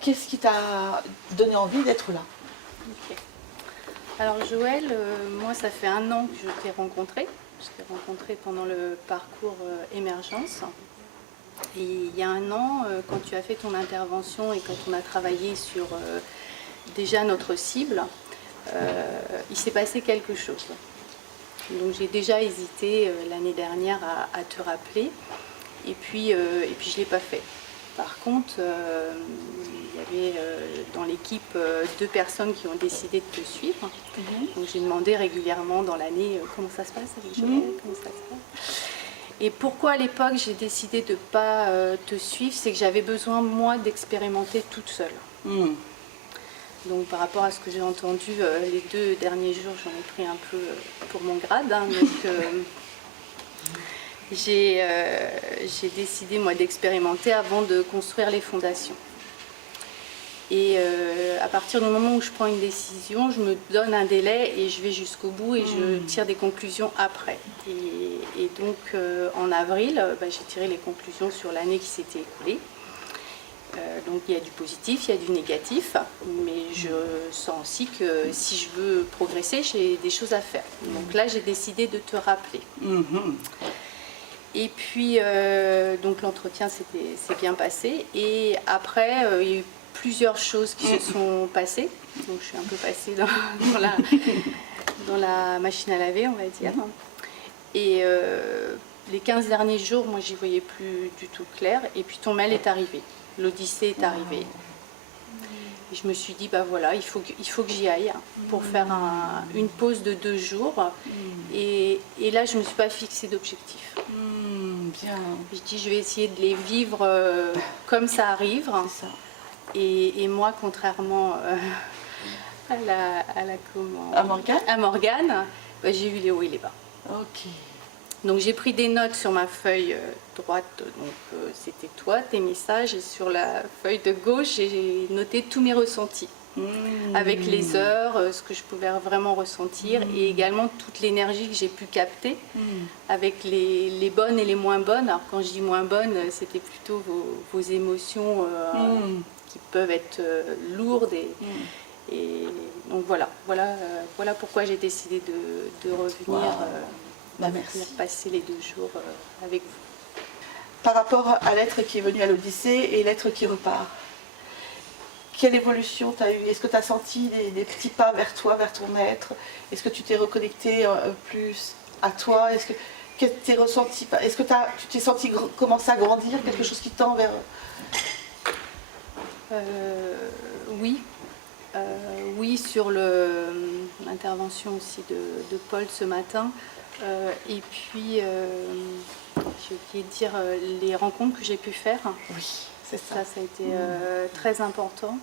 Qu'est-ce qui t'a donné envie d'être là? Ok. Alors Joël, moi ça fait 1 an que je t'ai rencontré. Je t'ai rencontré pendant le parcours Émergence. Et il y a 1 an, quand tu as fait ton intervention et quand on a travaillé sur déjà notre cible, il s'est passé quelque chose. Donc j'ai déjà hésité l'année dernière à te rappeler et puis je ne l'ai pas fait. Par contre, il y avait dans l'équipe 2 personnes qui ont décidé de te suivre. Donc j'ai demandé régulièrement dans l'année comment ça se passe avec Joël, comment ça se passe. Et pourquoi à l'époque j'ai décidé de ne pas te suivre, c'est que j'avais besoin moi d'expérimenter toute seule. Donc par rapport à ce que j'ai entendu les 2 derniers jours, j'en ai pris un peu pour mon grade. Donc j'ai décidé moi d'expérimenter avant de construire les fondations. Et à partir du moment où je prends une décision, je me donne un délai et je vais jusqu'au bout et je tire des conclusions après. Et donc en avril, j'ai tiré les conclusions sur l'année qui s'était écoulée. Donc il y a du positif, il y a du négatif, mais je sens aussi que si je veux progresser, j'ai des choses à faire. Donc là, j'ai décidé de te rappeler. Et puis, donc l'entretien s'est bien passé. Et après, il y a eu plusieurs choses qui se sont passées. Donc je suis un peu passée dans la machine à laver, on va dire. Et les 15 derniers jours, moi, j'y voyais plus du tout clair. Et puis ton mail est arrivé. L'Odyssée est arrivée. Et je me suis dit, bah voilà, il faut que j'y aille pour faire une pause de 2 jours. Et là, je ne me suis pas fixé d'objectif. Bien. Je dis, je vais essayer de les vivre comme ça arrive. C'est ça. Et moi, contrairement à Morgane, j'ai eu les hauts et les bas. Ok. Donc j'ai pris des notes sur ma feuille droite, donc c'était toi, tes messages, et sur la feuille de gauche, j'ai noté tous mes ressentis. Avec les heures, ce que je pouvais vraiment ressentir, et également toute l'énergie que j'ai pu capter, avec les bonnes et les moins bonnes. Alors quand je dis moins bonnes, c'était plutôt vos émotions qui peuvent être lourdes. Et donc voilà pourquoi j'ai décidé de revenir. Merci. Venir passer les 2 jours avec vous. Par rapport à l'être qui est venu à l'Odyssée et l'être qui repart, quelle évolution tu as eue? Est-ce que tu as senti des petits pas vers toi, vers ton être? Est-ce que tu t'es reconnecté plus à toi? Est-ce que tu t'es senti commencer à grandir, quelque chose qui tend vers... Oui. Oui, sur l'intervention aussi de Paul ce matin. Et puis, j'ai oublié de dire les rencontres que j'ai pu faire. Oui, c'est ça. Ça a été très important,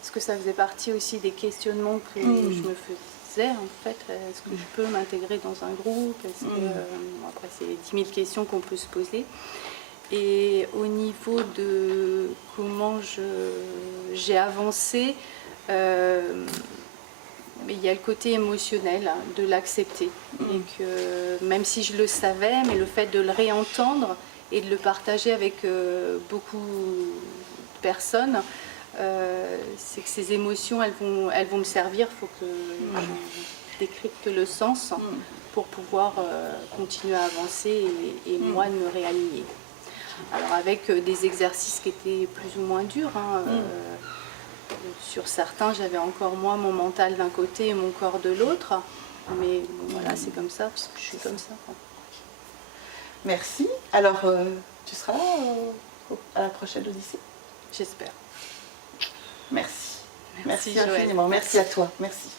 parce que ça faisait partie aussi des questionnements que je me faisais, en fait. Est-ce que je peux m'intégrer dans un groupe? Après, c'est 10 000 questions qu'on peut se poser. Et au niveau de comment j'ai avancé, il y a le côté émotionnel de l'accepter. Et que même si je le savais, mais le fait de le réentendre et de le partager avec beaucoup de personnes, c'est que ces émotions, elles vont me servir. Il faut que je décrypte le sens pour pouvoir continuer à avancer et moi de me réaligner. Alors avec des exercices qui étaient plus ou moins durs. Sur certains, j'avais encore moins mon mental d'un côté et mon corps de l'autre. Mais bon, voilà, c'est comme ça, parce que je suis comme ça. Merci. Alors, tu seras là à la prochaine Odyssée? J'espère. Merci. Merci Merci infiniment. Merci à toi. Merci.